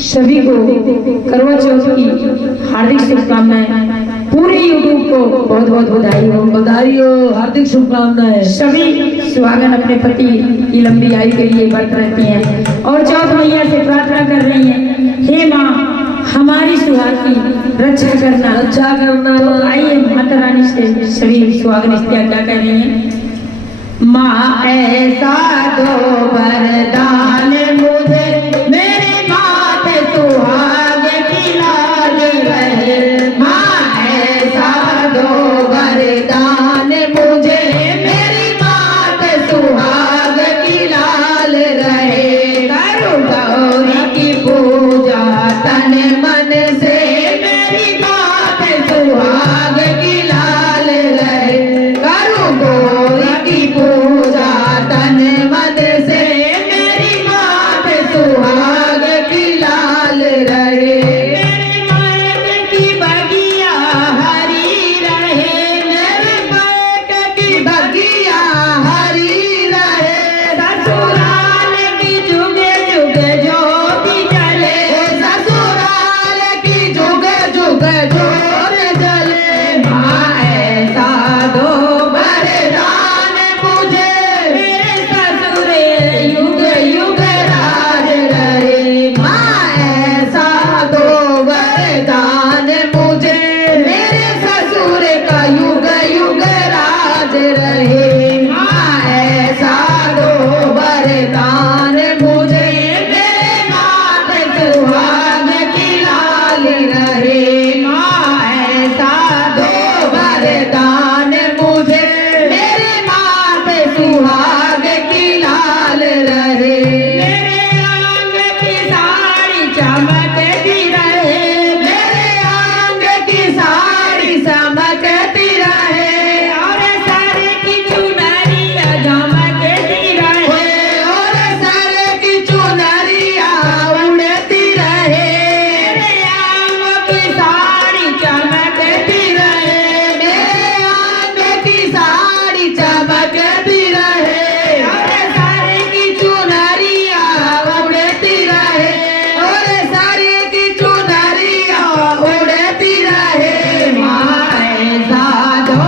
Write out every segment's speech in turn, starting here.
सभी को करवा चौथ की हार्दिक शुभकामनाएं। पूरे यूट्यूब को बहुत बहुत बधाई हो, हार्दिक शुभकामनाएं। सभी सुहागन अपने पति की लंबी आयु के लिए व्रत रहती हैं और चौथ मैया से प्रार्थना कर रही हैं, हे माँ हमारी सुहाग की रक्षा करना। तो आइए माता रानी से सभी सुहागन स्त्रियां क्या कह रही हैं। माँ ऐसा दो वरदान मुझे, मेरी माँ पे सुहाग की लाज रहे। माँ ऐसा दो वरदान मुझे, मेरी माँ पे सुहाग की लाल रहे। करो गौरी की पूजा तन मन से, मेरी माँ पे सुहाग की लाल रहे। करो गौरी की पूजा तन मन से, मेरी माँ पे सुहाग की लाल रहे। मेरे मायके की बगिया हरी रहे, मेरे मायके की बगिया हरी रहे। ससुराल की जुगे जुगे ज्योति जले, ससुराल की जुगे जुगे जोर जले। माँ ऐसा दो वरदान मुझे, मेरे ससुर युग युग राज रहे। माँ ऐसा दो वरदान मुझे, मेरे ससुर का युग युग राज रहे। माँ ऐसा दो वरदान मुझे, मेरे मात सुहाग की लाल रहे। माँ ऐसा दो वरदान मुझे, मेरे मात सुहाग की लाल रहे। मेरे आंग की साड़ी चमकती रहे, मेरे आंग की साड़ी चमकती रहे। और सर की चुनरिया चमकती रहे, और सर की चुनरिया उड़ती रहे। मेरे आंग की साड़ी चमकती रहे, मेरे आंग की साड़ी चमकती रहे। और सर की चुनरिया उड़ती रहे, और सर की चुनरिया उड़ती रहे। माँ ऐसा दो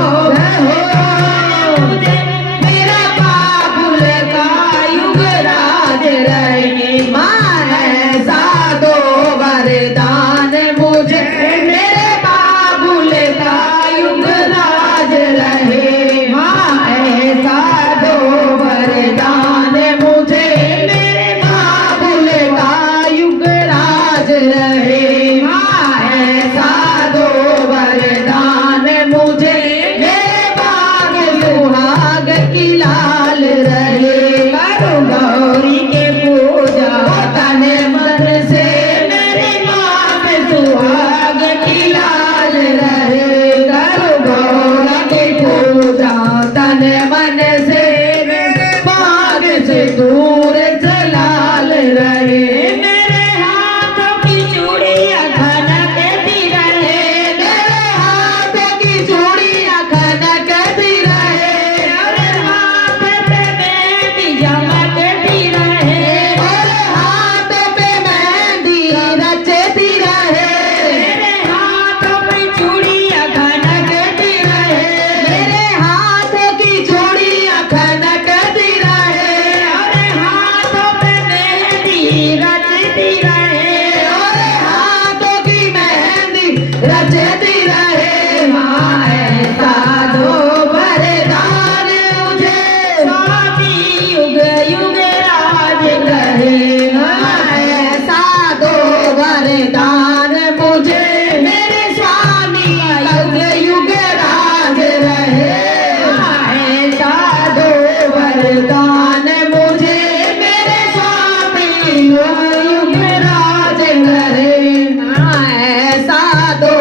मुझे, मेरा बाबुल का युग राज रहे। माँ ऐसा दो वरदान मुझे, मेरे बाबुल का युग राज रहे। माँ ऐसा दो वरदान मुझे, मेरे बाबुल का युग राज रहे। माँ ऐसा दो वरदान मुझे, मेरे बाग सुहाग की लाल रहे। करो गौरी के पूजा तन मन से, मेरी माँ पे सुहाग की लाल रहे। करो गौरी की पूजा तन मन से, मेरे बाग से दूर जलाल रहे। मेरे हाथों की चूड़ियाँ खनकती रहे, मेरे हाथों की चूड़ियाँ खनकती रहे। और हाथ पे मेहंदी चमकती रहे, और हाथ पे मेहंदी रचती रहे। मेरे हाथों पे चूड़ियाँ खनकती रहे, मेरे हाथों की चूड़ियाँ खनकती रहे। और हाथों पे मेहंदी रचती रहे, और हाथों की मेहंदी रचती रहे। माँ ऐसा दो वरदान मुझे, स्वामी युग युग राज रहे। माँ ऐसा दो वरदान मुझे, मेरे स्वामी युग युग राज रहे। माँ ऐसा दो वरदान मुझे, मेरे स्वामी युग युग राज रहे। माँ ऐसा दो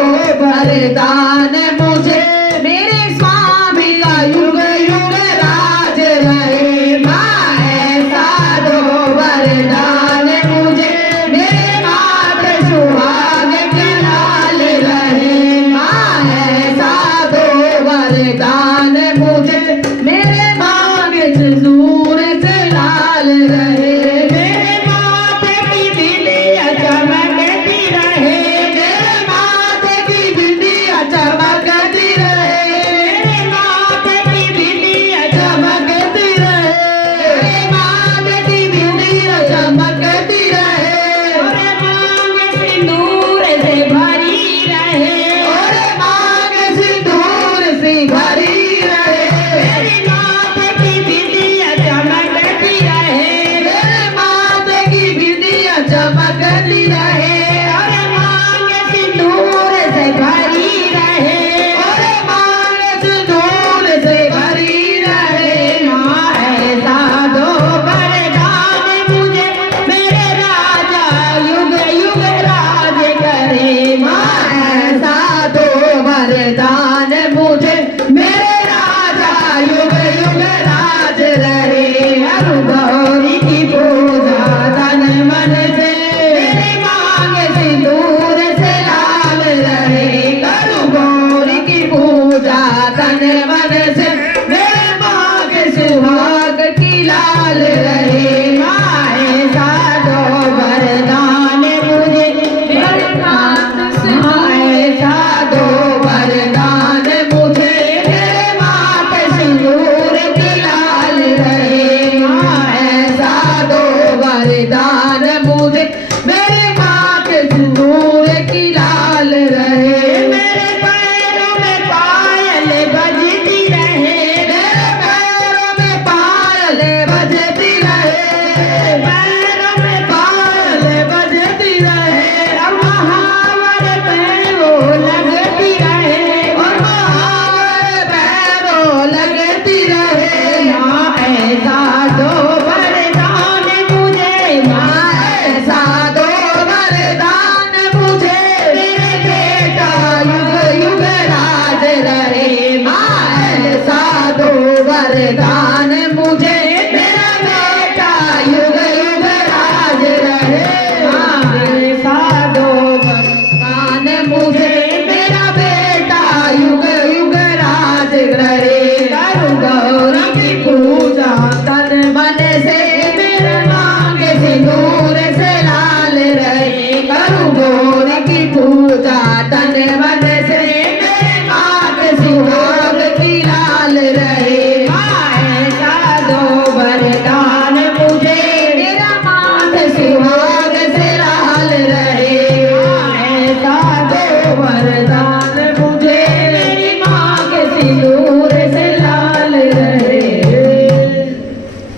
चमकती रहे और मांग सिंदूर से भरी रहे और मांग सिंदूर से भरी रहे माँ ऐसा दो वरदान मुझे मेरे राजा युग युग राज करे माँ ऐसा दो वरदान मुझे मेरे राजा युग युग राज रहे हर गौरी की पूजा तन मन से मेरे मांग सिंदूर से लाल रहे करूँ गौरी की पूजा तन मन से मेरे मांग सुहाग की लाल रहे माँ ऐसा दो वरदान मुझे मेरे मांग माँ ऐसा दो वरदान मुझे मेरे मांग सिंदूर की लाल रहे माँ ऐसा दो वरदान मुझे मेरे मांग सिंदूर की लाल रहे मेरे पैरों में पायल बजती रहे मेरे पैरों में पायल बजती रहे पैरों में पायल बजती रहे और महावर पैरों लगती रहे और महावर पैरों लगती रहे माँ ऐसा दो वरदान मुझे माँ ऐसा दो वरदान मुझे मेरे बेटा युग युग राज रहे माँ ऐसा दो वरदान मुझे मेरा बेटा युग युग राज रहे माँ ऐसा दो वरदान मुझे मेरा बेटा युग युग राज रहे करूँ गौरी की पूजा तन मन से मेरे मांग सिंदूर से लाल रहे करूँ गौरी की पूजा तन मन से मेरे मांग सुहाग की लाल रहे माँ ऐसा दो वरदान मुझे मेरा मांग सुहाग से लाल रहे माँ ऐसा दो वरदान मुझे मेरी मांग सिंदूर से लाल रहे।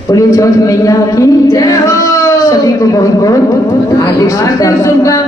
बोलिए चौथ मैया की जय हो। सभी को बहुत बहुत हार्दिक शुभकामनाएं।